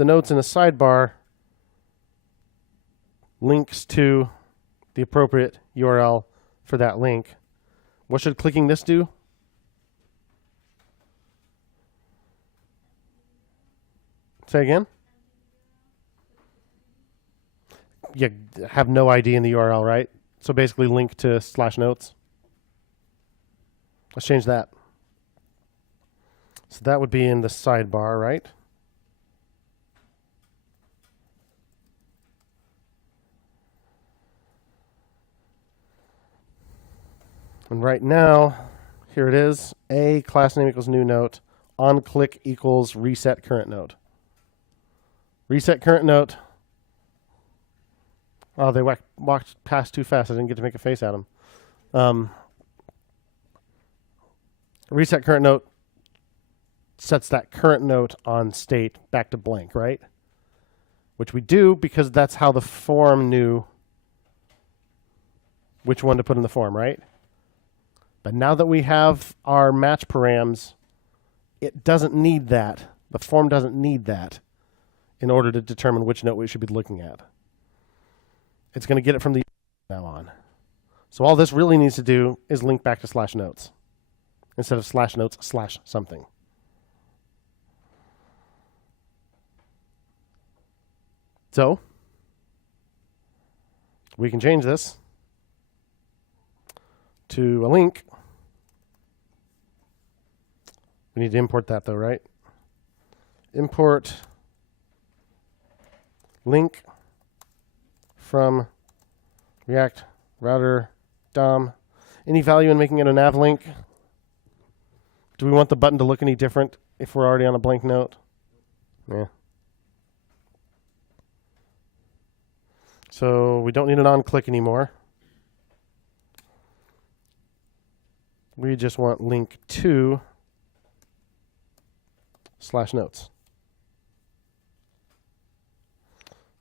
the notes in the sidebar links to the appropriate URL for that link. What should clicking this do? Say again? You have no ID in the URL, right? So basically link to /notes. Let's change that. So that would be in the sidebar, right? And right now, here it is. A class name equals new note. On click equals reset current note. Reset current note. Oh, they walked past too fast. I didn't get to make a face at them. Reset current note sets that current note on state back to blank, right? Which we do because that's how the form knew which one to put in the form, right? But now that we have our match params, it doesn't need that. The form doesn't need that in order to determine which note we should be looking at. It's going to get it from the now on. So all this really needs to do is link back to /notes instead of /notes /something. So we can change this to a link. We need to import that though, right? Import link from React router DOM. Any value in making it a nav link? Do we want the button to look any different if we're already on a blank note? Yeah. So we don't need an on click anymore. We just want link to /notes.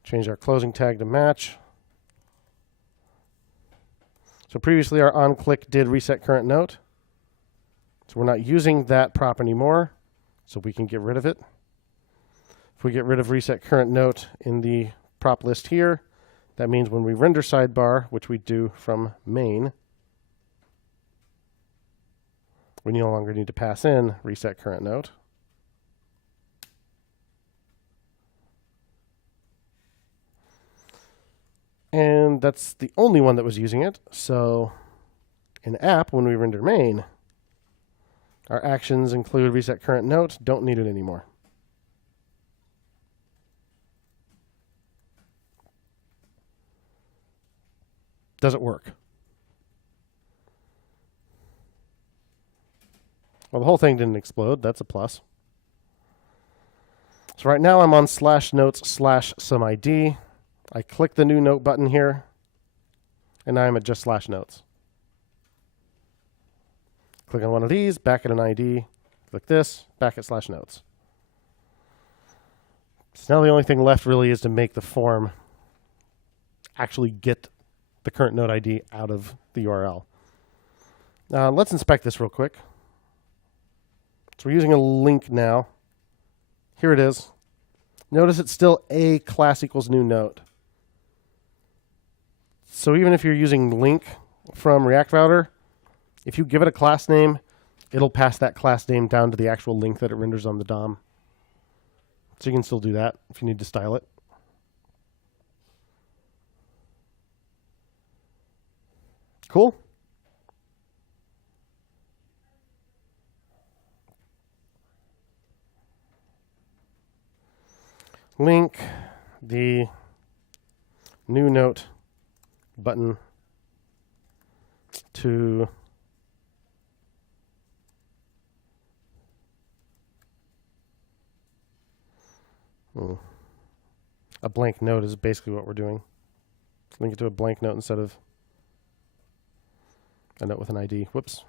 Change our closing tag to match. So previously our on click did reset current note. So we're not using that prop anymore, so we can get rid of it. If we get rid of reset current note in the prop list here, that means when we render sidebar, which we do from main, we no longer need to pass in reset current note. And that's the only one that was using it. So in app, when we render main, our actions include reset current note, don't need it anymore. Does it work? Well, the whole thing didn't explode. That's a plus. So right now I'm on /notes /some ID. I click the new note button here, and now I'm at just /notes. Click on one of these, back at an ID. Click this, back at /notes. So now the only thing left really is to make the form actually get the current node ID out of the URL. Let's inspect this real quick. So we're using a link now. Here it is. Notice it's still a class equals new note. So even if you're using link from React Router, if you give it a class name, it'll pass that class name down to the actual link that it renders on the DOM. So you can still do that if you need to style it. Cool. Link the new note button to a blank note is basically what we're doing. Link it to a blank note instead of a note with an ID. Whoops.